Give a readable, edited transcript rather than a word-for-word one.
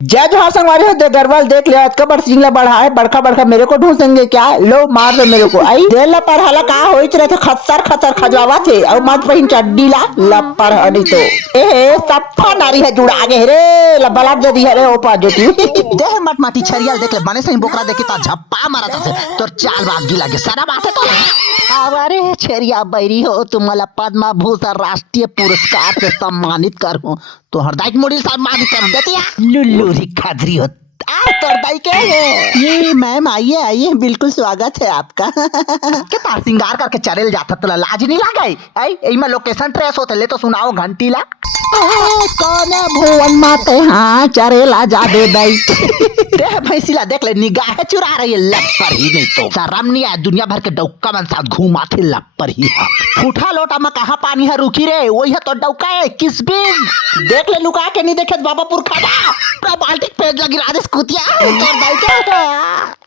जय जोहार संगवारी हो, गरवाल देख ले आज कबर सिंगला बढ़ा है बड़का बड़का मेरे को ढूंढेंगे क्या। लो मार दो मेरे को आई देला पर हला का होइच रहे थे खत्सर खत्सर खजवावा थे और मत पहिन चड्डी ला लपर हडी तो ए सप्पा नारी है जुड़ा गे रे लबला दे दी है रे ओपा जोती देह मट माटी छरियाल देख ले बने सही बोकरा देखे ता झप्पा मारत से तोर चाल बागी लागे सारा बात है तो अरे छरिया बैरी हो तुम्हाला पद्मा भूषण राष्ट्रीय पुरस्कार से सम्मानित करूं तो हरदाई मोडिल सम्मानित कर देती है लुल्लू री खादरी हो तोरदाई के ये मैम आइए आइए बिल्कुल स्वागत है आपका के तार सिंगार करके चरेल जाता तो लाज नहीं लगाई आई एमा लोकेशन ट्रेस होते ले तो सुनाओ घंटी ला कौन है भुवन माते हाँ चरेला जा दे दई देह भैंसीला देख ले निगाह चुरा रही है लपर ही नहीं तो शर्म नहीं आया दुनिया भर के डौका मन साथ घुमाते लपर ही है फूठा लोटा में कहाँ पानी है रुकी रे वही है तो डौका है किस बिन देख ले लुका के नहीं देखे बाबापुर खादा बाल्टी पेज लगी राजेश कुतिया तोर दाई के